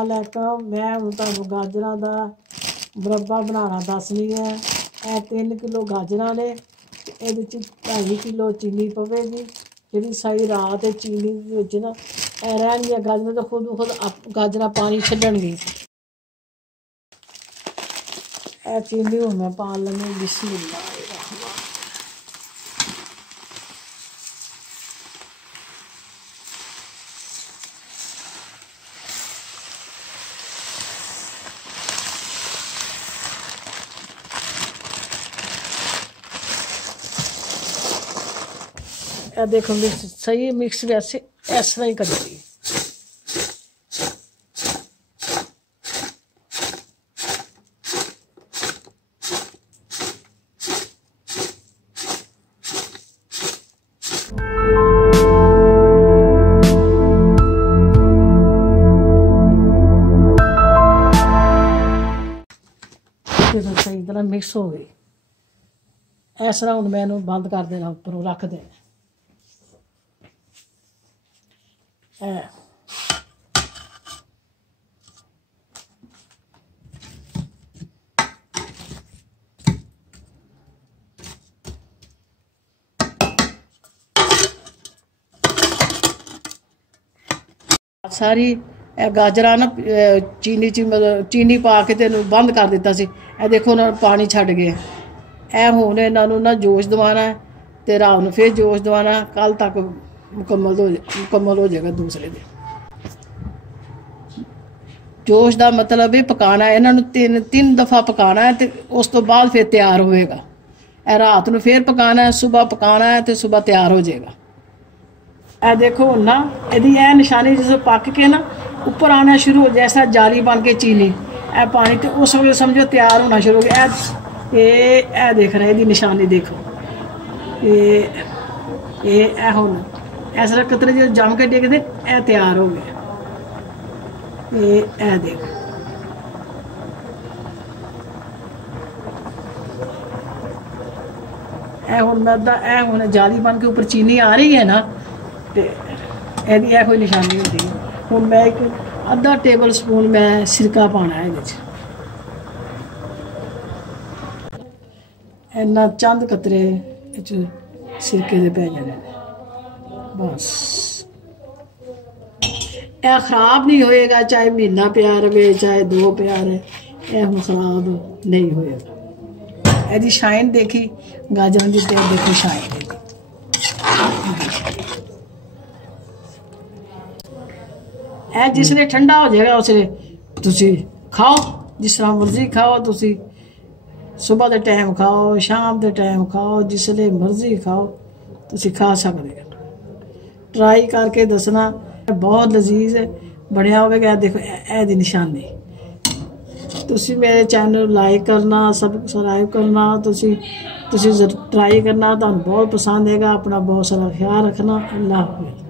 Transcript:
अस्सलामुअलैकुम। मैं हूँ तुहानू गाजरां दा मुरब्बा बनाना दसनी है। यह 3 किलो गाजरां ने, ये 2.5 किलो चीनी पवेगी, जी सारी रात चीनी ना रहनी है। गाजरां तो खुद खुद गाजरां पानी छड्डणगी। चीनी हूँ मैं पा लगी। बिस्मिल्लाह। देखो मिक्स सही मिक्स वैसे इस तरह ही करेगी। सही तरह मिक्स हो गई। इस तरह हूँ मैं बंद कर देना, उपरों रख देना। सारी गाजरां ना चीनी पा के तेन बंद कर दिता सी। देखो ना पानी छड्ड गए। हुण इन्हां ना जोश दवाना है ते रात नूं फिर जोश दवाना। कल तक मुकम्मल हो जाएगा। दूसरे दिन जोश का मतलब है पकाना है। इन्हों 3 दफ़ा पकाना है तो उस तो बाद फिर तैयार होएगा। रात नूं फिर पकाना है, सुबह पकाना है तो सुबह तैयार हो जाएगा। ए देखो ना यदि यह निशानी जिस पक के ना ऊपर आना शुरू हो जाए, ऐसा जाली बन के चीनी ए पानी, तो उस वक्त समझो तैयार होना शुरू हो गया। ए देख रहे हैं निशानी, देखो ये होना ऐसा कतरे जो जम के देखते ए तैयार हो गया। ए देखो हुण जाली बन के ऊपर चीनी आ रही है ना, तो यह कोई निशानी होती है। हुण मैं एक आधा टेबल स्पून मैं सिरका पाना है। इन्ना चंद कतरे सिरके दे पै जाने, बस। यह खराब नहीं होएगा, चाहे महीना पिया रहे चाहे 2 पिया रहे, यह हम खराब नहीं होएगा। यदि शाइन देखी गाजरां की, देखो शाइन देखी। जिसले ठंडा हो जाएगा उसले तुसी खाओ, जिस तरह मर्जी खाओ। तुसी सुबह के टाइम खाओ, शाम के टाइम खाओ, जिसले मर्जी खाओ तुसी खा सकते हो। ट्राई करके दसना, बहुत लजीज बनया होगा। देखो ए निशानी। तुसी मेरे चैनल लाइक करना, सब्सक्राइब करना। तुसी ट्राई करना, तुहानू बहुत पसंद आएगा। अपना बहुत सारा ख्याल रखना। अल्लाह हाफिज़।